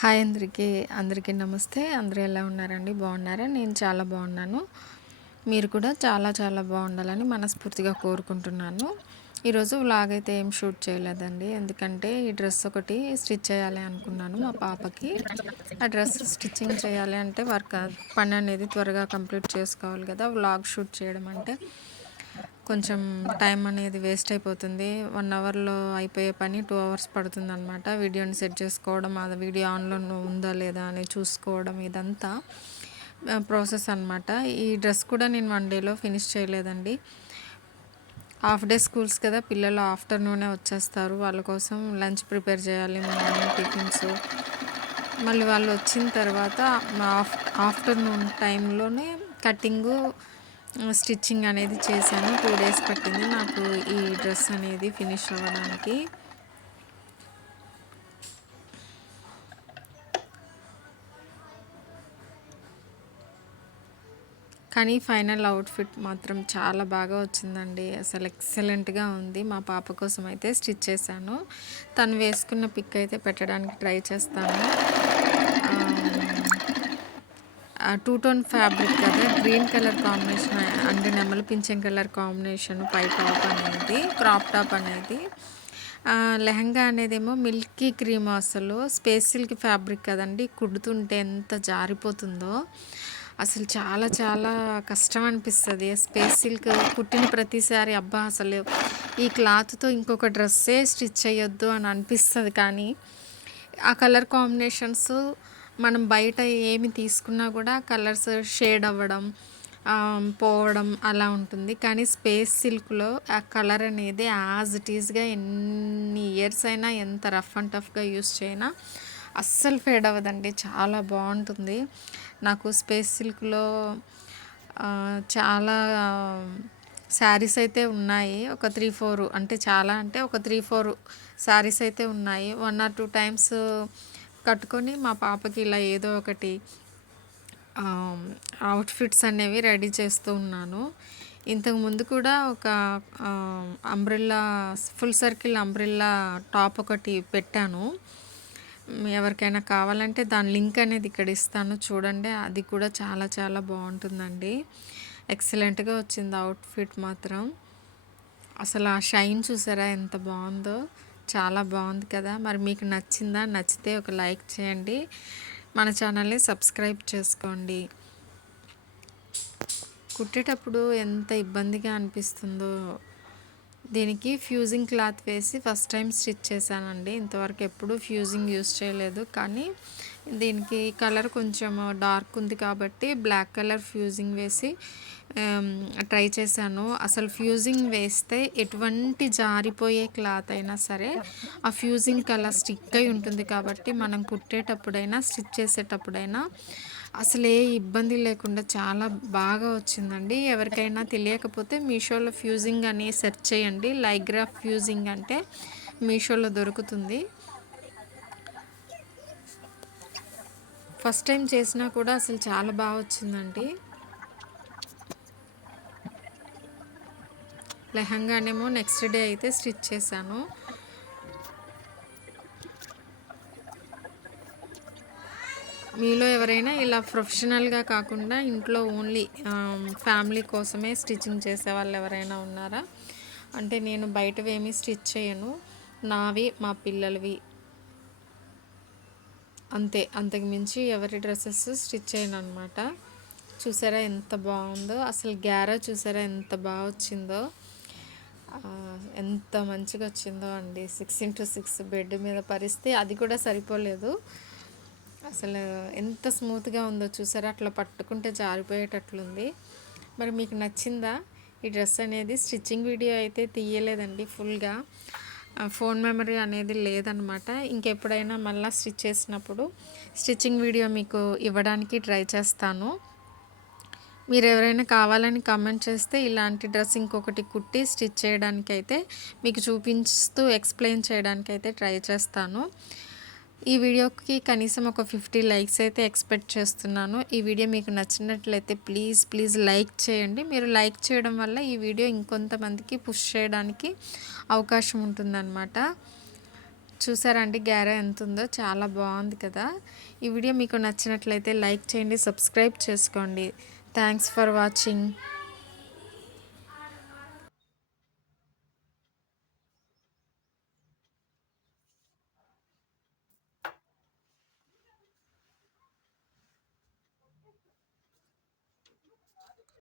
Hi అందరికీ నమస్తే. అందరూ ఎలా ఉన్నారండి? బాగున్నారా? నేను చాలా బాగున్నాను. మీరు కూడా చాలా చాలా బాగుండాలని మనస్ఫూర్తిగా కోరుకుంటున్నాను. ఈరోజు వ్లాగ్ అయితే ఏం షూట్ చేయలేదండి. ఎందుకంటే ఈ డ్రెస్ ఒకటి స్టిచ్ చేయాలి అనుకున్నాను మా పాపకి. ఆ డ్రెస్ స్టిచ్చింగ్ చేయాలి అంటే పని అనేది త్వరగా కంప్లీట్ చేసుకోవాలి కదా! వ్లాగ్ షూట్ చేయడం అంటే కొంచెం టైం అనేది వేస్ట్ అయిపోతుంది. 1 అవర్‌లో అయిపోయే పని 2 అవర్స్ పడుతుందనమాట. వీడియోని సెట్ చేసుకోవడం, అది వీడియో ఆన్‌లో ఉందా లేదా అని చూసుకోవడం ఇదంతా ప్రాసెస్ అనమాట. ఈ డ్రెస్ కూడా నేను 1 డేలో ఫినిష్ చేయలేదండి. హాఫ్ డే స్కూల్స్ కదా! పిల్లలు ఆఫ్టర్‌నూనే వచ్చేస్తారు. వాళ్ళ కోసం లంచ్ ప్రిపేర్ చేయాలి, మార్నింగ్ టిఫిన్స్. మళ్ళీ వాళ్ళు వచ్చిన తర్వాత ఆఫ్టర్‌నూన్ టైంలోనే కటింగు, స్టిచ్చింగ్ అనేది చేశాను. 2 డేస్ పట్టింది నాకు ఈ డ్రెస్ అనేది ఫినిష్ అవ్వడానికి. కానీ ఫైనల్ అవుట్‌ఫిట్ మాత్రం చాలా బాగా వచ్చిందండి. అసలు ఎక్సలెంట్‌గా ఉంది. మా పాప కోసం అయితే స్టిచ్ చేశాను. తను వేసుకున్న పిక్ అయితే పెట్టడానికి ట్రై చేస్తాను. టూ టోన్ ఫ్యాబ్రిక్ కదా! గ్రీన్ కలర్ కాంబినేషన్ అండ్ నెమలి పింఛం కలర్ కాంబినేషన్ పై టాప్ అనేది, క్రాప్ టాప్ అనేది. లెహంగా అనేదేమో మిల్కీ క్రీమ్, అసలు స్పేస్ సిల్క్ ఫ్యాబ్రిక్ కదండి. కుడుతుంటే ఎంత జారిపోతుందో అసలు చాలా చాలా కష్టం అనిపిస్తుంది. స్పేస్ సిల్క్ కుట్టిన ప్రతిసారి అబ్బా అసలు ఈ క్లాత్తో ఇంకొక డ్రెస్సే స్టిచ్ చేయొద్దు అని అనిపిస్తుంది. కానీ ఆ కలర్ కాంబినేషన్స్ మనం బయట ఏమి తీసుకున్నా కూడా కలర్స్ షేడ్ అవ్వడం, పోవడం అలా ఉంటుంది. కానీ స్పేస్ సిల్క్లో ఆ కలర్ అనేది యాజ్ ఇట్ ఈస్గా ఎన్ని ఇయర్స్ అయినా, ఎంత రఫ్ అండ్ టఫ్గా యూస్ చేయనా అస్సలు ఫేడ్ అవ్వదండి. చాలా బాగుంటుంది. నాకు స్పేస్ సిల్క్లో చాలా శారీస్ అయితే ఉన్నాయి. ఒక 3-4, అంటే చాలా అంటే ఒక 3-4 శారీస్ అయితే ఉన్నాయి. 1 or 2 టైమ్స్ కట్టుకొని మా పాపకి ఇలా ఏదో ఒకటి అవుట్ఫిట్స్ అనేవి రెడీ చేస్తూ ఉన్నాను. ఇంతకుముందు కూడా ఒక umbrella, full circle umbrella top ఒకటి పెట్టాను. ఎవరికైనా కావాలంటే దాని లింక్ అనేది ఇక్కడ ఇస్తాను, చూడండి. అది కూడా చాలా చాలా బాగుంటుందండి. ఎక్సలెంట్గా వచ్చింది అవుట్ఫిట్ మాత్రం. అసలు ఆ షైన్ చూసారా ఎంత బాగుందో! చాలా బాగుంది కదా! మరి మీకు నచ్చిందా? నచ్చితే ఒక లైక్ చేయండి, మన ఛానల్ని సబ్స్క్రైబ్ చేసుకోండి. కుట్టేటప్పుడు ఎంత ఇబ్బందిగా అనిపిస్తుందో. దీనికి ఫ్యూజింగ్ క్లాత్ వేసి ఫస్ట్ టైం స్టిచ్ చేశానండి. ఇంతవరకు ఎప్పుడు ఫ్యూజింగ్ యూస్ చేయలేదు. కానీ దీనికి కలర్ కొంచెం డార్క్ ఉంది కాబట్టి బ్లాక్ కలర్ ఫ్యూజింగ్ వేసి ట్రై చేశాను. అసలు ఫ్యూజింగ్ వేస్తే ఎటువంటి జారిపోయే క్లాత్ అయినా సరే ఆ ఫ్యూజింగ్ కలర్ స్టిక్ అయి ఉంటుంది కాబట్టి మనం కుట్టేటప్పుడైనా, స్టిచ్ చేసేటప్పుడైనా అసలు ఏ ఇబ్బంది లేకుండా చాలా బాగా వచ్చిందండి. ఎవరికైనా తెలియకపోతే మీషోలో ఫ్యూజింగ్ అని సెర్చ్ చేయండి. లైగ్రాఫ్ ఫ్యూజింగ్ అంటే మీషోలో దొరుకుతుంది. ఫస్ట్ టైం చేసినా కూడా అసలు చాలా బాగా వచ్చిందండి. లెహంగానేమో నెక్స్ట్ డే అయితే స్టిచ్ చేశాను. మీలో ఎవరైనా ఇలా ప్రొఫెషనల్గా కాకుండా ఇంట్లో ఓన్లీ ఫ్యామిలీ కోసమే స్టిచ్చింగ్ చేసే వాళ్ళు ఎవరైనా ఉన్నారా? అంటే నేను బయటవేమీ స్టిచ్ చేయను, నావి మా పిల్లలవి అంతే. అంతకు మించి ఎవరి డ్రెస్సెస్ స్టిచ్ చేయను అనమాట. చూసారా ఎంత బాగుందో! అసలు గ్యారా చూసారా ఎంత బాగా వచ్చిందో! ఎంత మంచిగా వచ్చిందో అండి. 6x6 బెడ్ మీద పరిస్తే అది కూడా సరిపోలేదు. అసలు ఎంత స్మూత్గా ఉందో చూసారా! అట్లా పట్టుకుంటే జారిపోయేటట్లుంది. మరి మీకు నచ్చిందా ఈ డ్రెస్ అనేది? స్టిచ్చింగ్ వీడియో అయితే తీయలేదండి ఫుల్గా. ఫోన్ మెమరీ అనేది లేదనమాట. ఇంకెప్పుడైనా మళ్ళీ స్టిచ్ చేసినప్పుడు స్టిచ్చింగ్ వీడియో మీకు ఇవ్వడానికి ట్రై చేస్తాను. మీరు ఎవరైనా కావాలని కామెంట్ చేస్తే ఇలాంటి డ్రెస్ ఇంకొకటి కుట్టి స్టిచ్ చేయడానికైతే మీకు చూపిస్తూ ఎక్స్ప్లెయిన్ చేయడానికైతే ట్రై చేస్తాను. ఈ వీడియోకి కనీసం ఒక 50 లైక్స్ అయితే ఎక్స్పెక్ట్ చేస్తున్నాను. ఈ వీడియో మీకు నచ్చినట్లయితే ప్లీజ్ లైక్ చేయండి. మీరు లైక్ చేయడం వల్ల ఈ వీడియో ఇంకొంతమందికి పుష్ చేయడానికి అవకాశం ఉంటుందన్నమాట. చూసారా అండి గారె ఎంత ఉందో, చాలా బాగుంది కదా. ఈ వీడియో మీకు నచ్చినట్లయితే లైక్ చేయండి, సబ్స్క్రైబ్ చేసుకోండి. Thanks for watching.